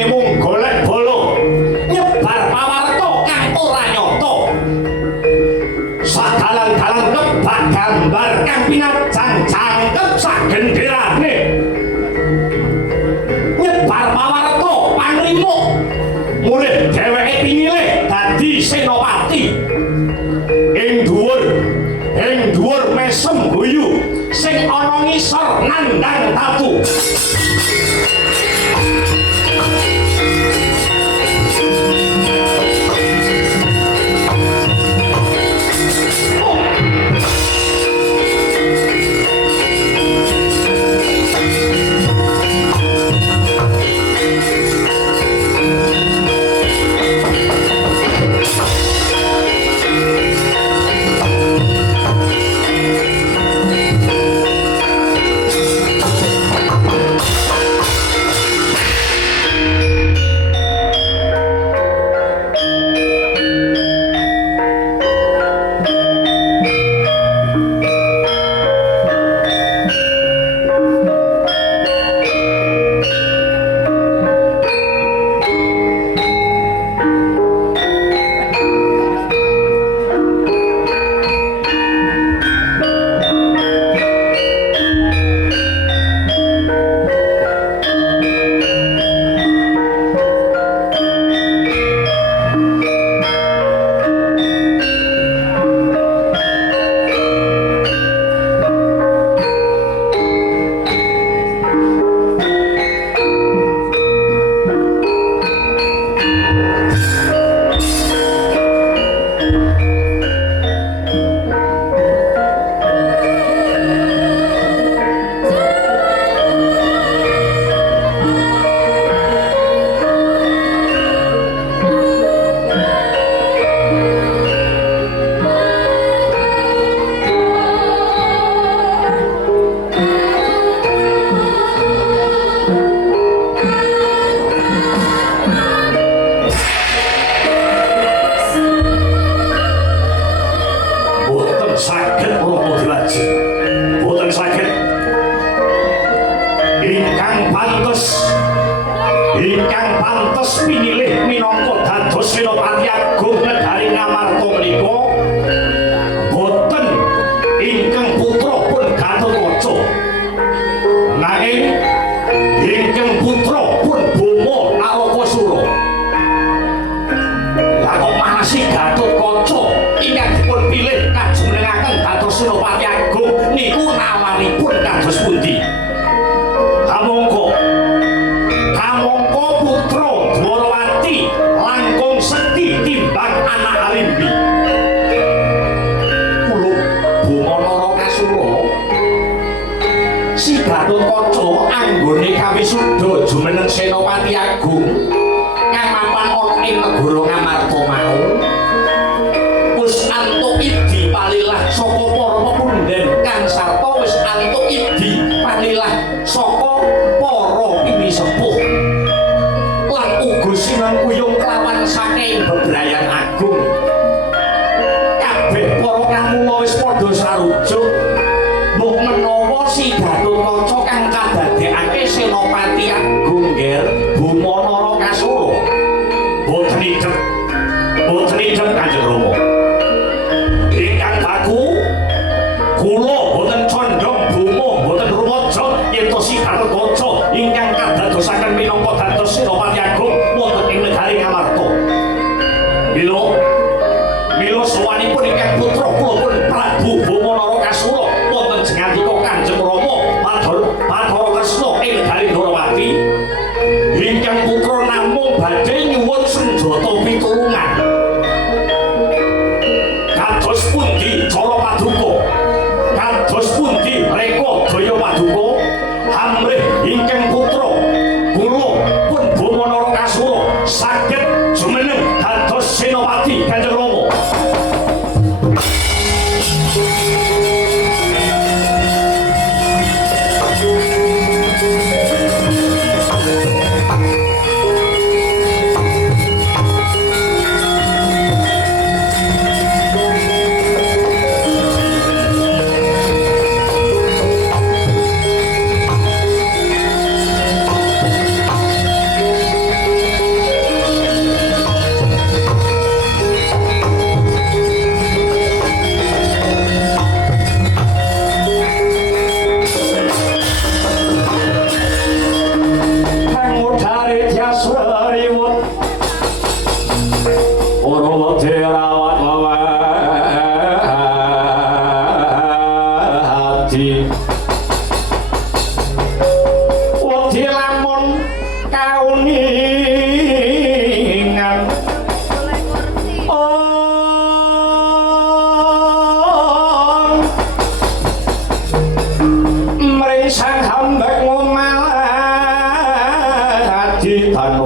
tugasine mung golek bolo nyebar pawarta kang ora nyata sadalan-dalan kebak gambar kang pinajang jangkep sagenderane nyebar pawarta pangrimo mulih dheweke pinilih dadi senopati ing dhuwur mesem guyu sing ana ngisor nandang tatu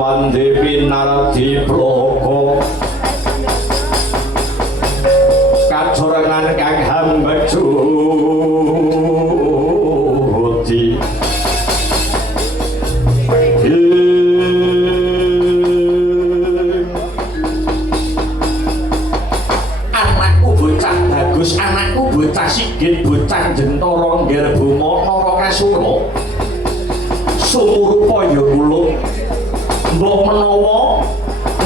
lawan Dewi Naradiploko kacorangan kang hamba juti anakku bocah bagus anakku bocah sigit bocah jentara ngerbumo nara kasura sumurupa ya kula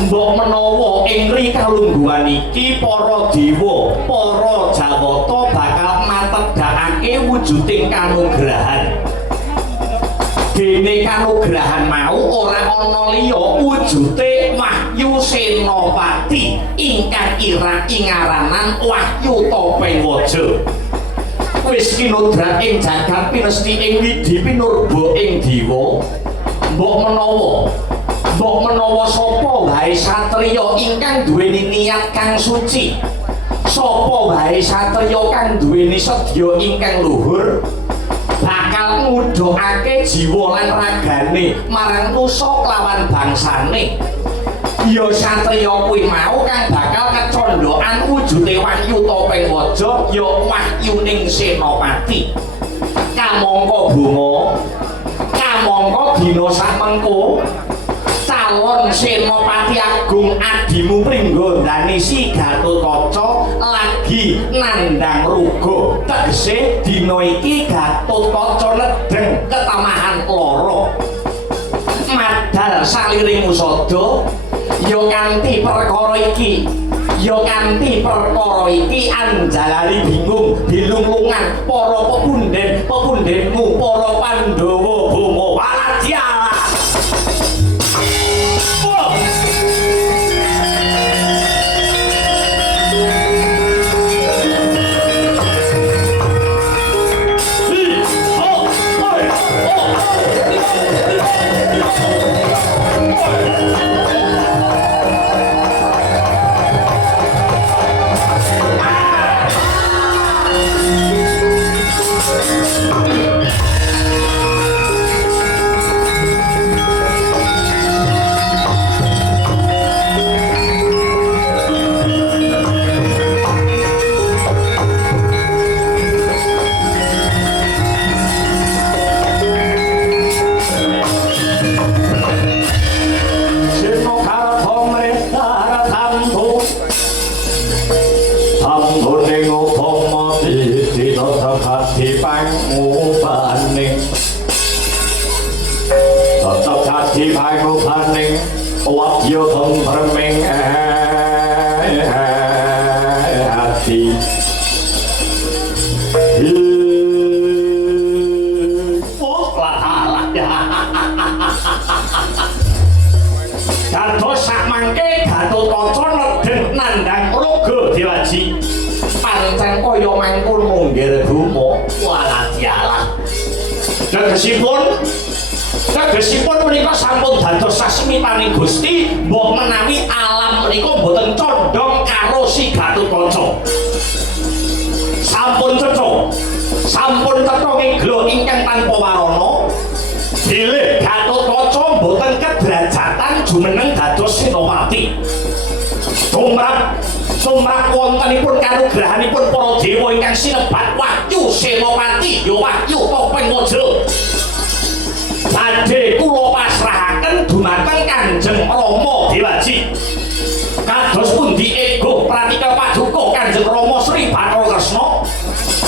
mbok menawa ing rikalungguhan iki para dewa para jawata bakal matedhakake wujuding kanugrahan dene kanugrahan mau ora ana liya wujude Wahyu Senopati ingkang irang-ingaranan Wahyu Topengwaja wis kinodrat ing jagat pinesti ing widi pinurba ing dewa mbok menawa sapa wae satriya ingkang duweni niat kang suci sapa wae satriya kang duweni sedya ingkang luhur bakal ngudhokake jiwa lan ragane marang nusa lawan bangsane ya satriya kuwi mau kang bakal kecondhokan wujude Wahyu Topengwaja ya Wahyuning Senopati kamangka bunga kamangka dina samengko calon Senopati Agung adimu Pringgondani Si Gatotkaca lagi nandhang ruga tegese dina iki Gatotkaca nedheng ketamahan lara madal saliring usada ya kanthi perkara iki anjalari bingung dilunglungan para pepundhenmu para Pandhawa Boma Waladya Wadya tempreming hati dados sakmangke Gatotkaca nedheng nandhang raga Dewaji pancen kaya mangkul munggir gumo Waladyalah tegesipun menika sampun dados sasmitaning Gusti mbok menawi alam menika boten condong karo Si Gatotkaca sampun cetha ing glo ingkang tanpa warana bilih Gatotkaca boten kedrajatan jumeneng dados Senopati tumrap wontenipun kanugrahanipun para dewa ingkang sinebat Wahyu Senopati ya Wahyu Topengwaja badhe kula pasrahaken dumateng Kanjeng Rama Dewaji kados pundi ego pratika paduka Kanjeng Rama Sri Bathara Kresna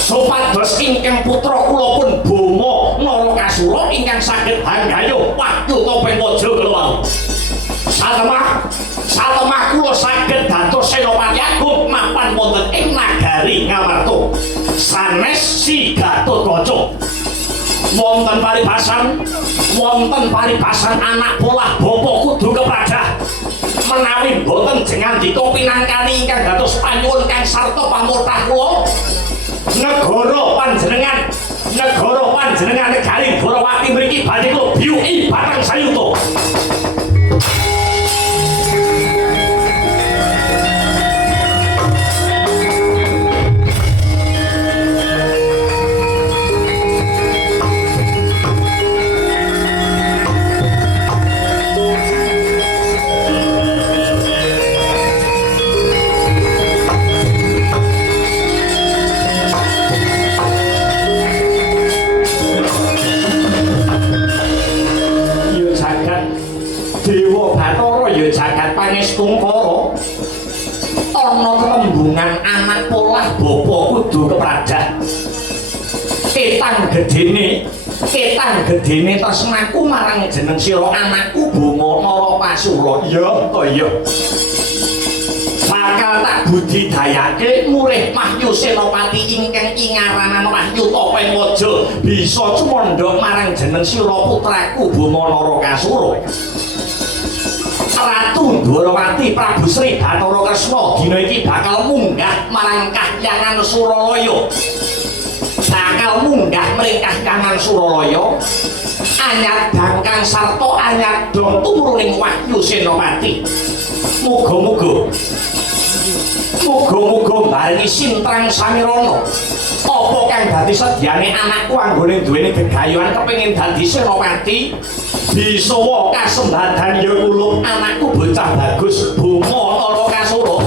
supados ingkang putra kula pun Boma Narakasura ingkang saged hanggaya Wahyu Topengwaja kala satemah kula saged dados Senopati Agung mapan wonten ing nagari Ngamarta sanes Si Gatotkaca wonten paribasan anak polah bapa kudu kepradah menawi boten jengandika pinangkani ingkang dados panyuwun kang sarta pamurtah kula negara panjenengan negari Gorawati mriki badhe kula biyuki batang sayuta ya jagat pangestungkara ana tembungan anak polah bapa kudu kepradah ketang gedene tresnaku marang jeneng sira anakku Bima Narapasura ya to ya bakal tak budidayake murih Wahyu Senopati ingkang ingaranan Wahyu Tapengwaja bisa cumandha marang jeneng sira putraku Bima Narakasura Ratu Dwarawati Prabu Sri Bathara Kresna dina iki bakal munggah marang Kahyangan Suralaya bakal munggah mring Kahyangan Suralaya anyadang kang sarta anyadong tumruning Wahyu Senopati muga-muga barengi sintrang samirana apa kang dadi sedyane anakku anggone duweni gegayuhan kepengin dadi senopati bisa wae kasembadan ya ulung anakku bocah bagus Bima Narakasura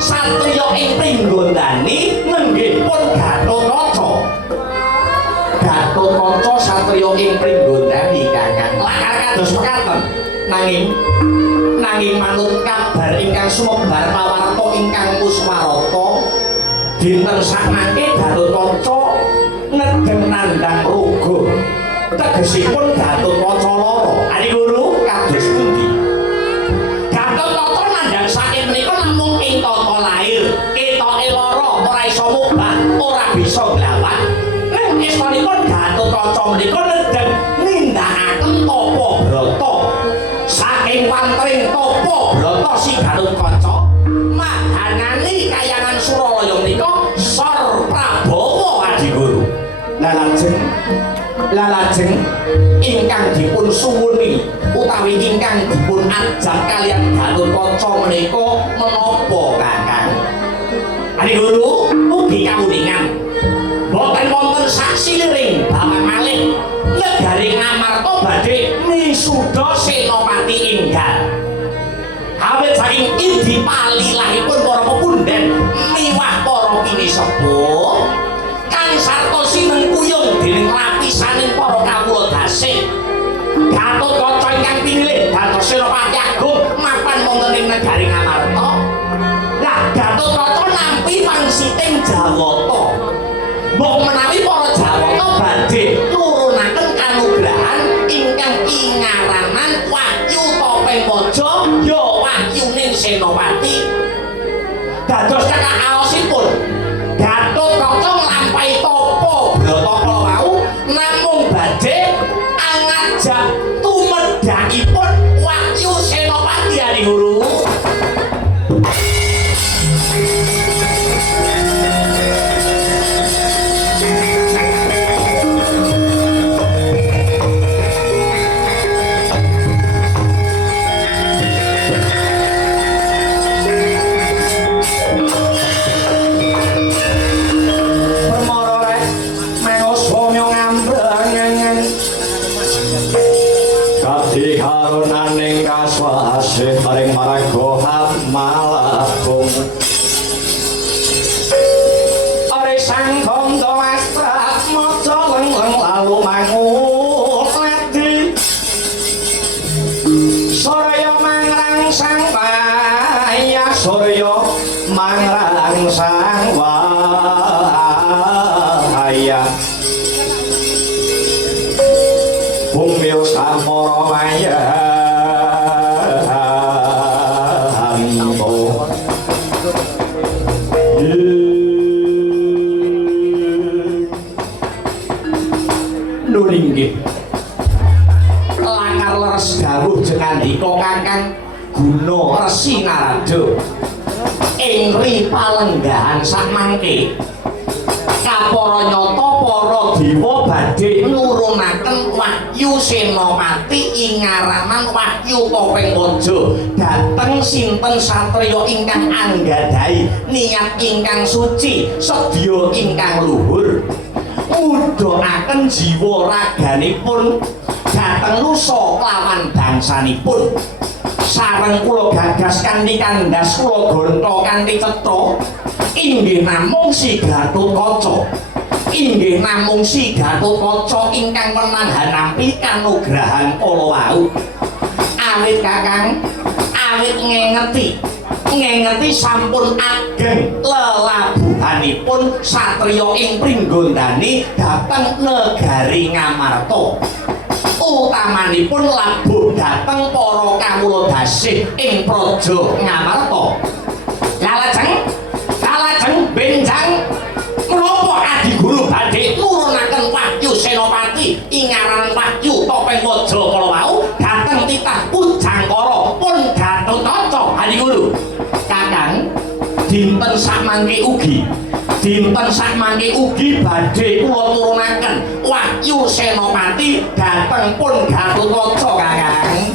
satriya ing Pringgondani nenggih pun Gatotkaca. Gatotkaca satriya ing Pringgondani kakang lakar kados mekaten. Nanging manut kabar ingkang sumebar pawarta ingkang Puswarata dinten sakmangke Gatotkaca ngedeng nandhang raga. Tegesipun Gatotkaca lara. Ari Guru kados pundi? Gatotkaca nandhang saking menika namung ing tata lair, ketoke lara, ora iso mubah, ora bisa glawat. Ning esmanipun Gatotkaca menika nedheng nindakaken tapa brata. Saking wantring tapa brata si Gatotkaca mahanani kayangan Suralaya menika Sor Prabawa Adi Guru. Lajeng ingkang dipun suwuni utawi ingkang dipun ajak kalian Gatotkaca menika menapa kakang? Adi Guru mugi kawuningan boten wonten saksiring bapak malih negari Ngamarta badhe misuda senopati enggal. Awit saking indi palilahipun para pepundhen miwah para pinisepuh kang sarta sinengkuyung dening lapisaning para kawula dasih. Gatotkaca ingkang pinilih dados senopati agung mapan wonten ing negari Ngamarta. Lah Gatotkaca nampi pangsiting Jawata. Mbok menawi para Jawata badhe nurunaken kanugrahan ingkang ingaranan Wahyu Topeng Waja ya wahyuning senopati. Dados kakaosipun Gatotkaca nglampahi tapa brata kala wau namung badhe angajak tumedhakipun Wahyu senopati Adi Guru. Karunaning kaswasih paring maraga malakum Are sang kandha wastrat maca leng-leng lalu mangun ati Surya mangrangsang wayah Surya mangrangsang wayah Bumi samara wayah Nulinggih lakar leres dawuh jengandika Kakang Guna Resi Narada ing ripalenggahan sakmangke kapara nyata para dewa badhe nurunaken Wahyu Senopati ingaranan Wahyu Topeng Waja dhateng sinten satriya ingkang anggadhahi niat ingkang suci sedya ingkang luhur mudhakaken jiwa raganipun dhateng nusa klawan bangsanipun. Sareng kula gagas kanthi kandhas kula gonta kanthi cetha inggih namung si Gatotkaca. Inggih namung si Gatotkaca ingkang menanghan nampi kanugrahan kala wau. Awit Kakang, awit ngengeti sampun ageng lelabuhanipun satriya ing Pringgondani dhateng negari Ngamarta. Utamanipun labuh dhateng para kawula dasih ing praja Ngamarta. Lajeng benjang menapa Adi Guru badhe nurunaken Wahyu Senopati ingaranan Wahyu Topeng Waja kala wau dhateng titah Pujangkara pun Gatotkaca Adi Guru. Kakang dinten sakmangke ugi badhe kula turunaken Wahyu Senopati dhateng pun Gatotkaca Kakang.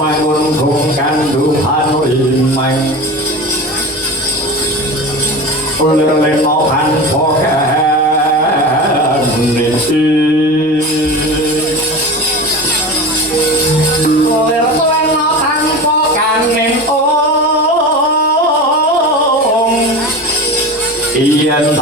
mangun kung kanduhan rimang ulir lenohan pokan niti ulir lenohan pokan nitong yen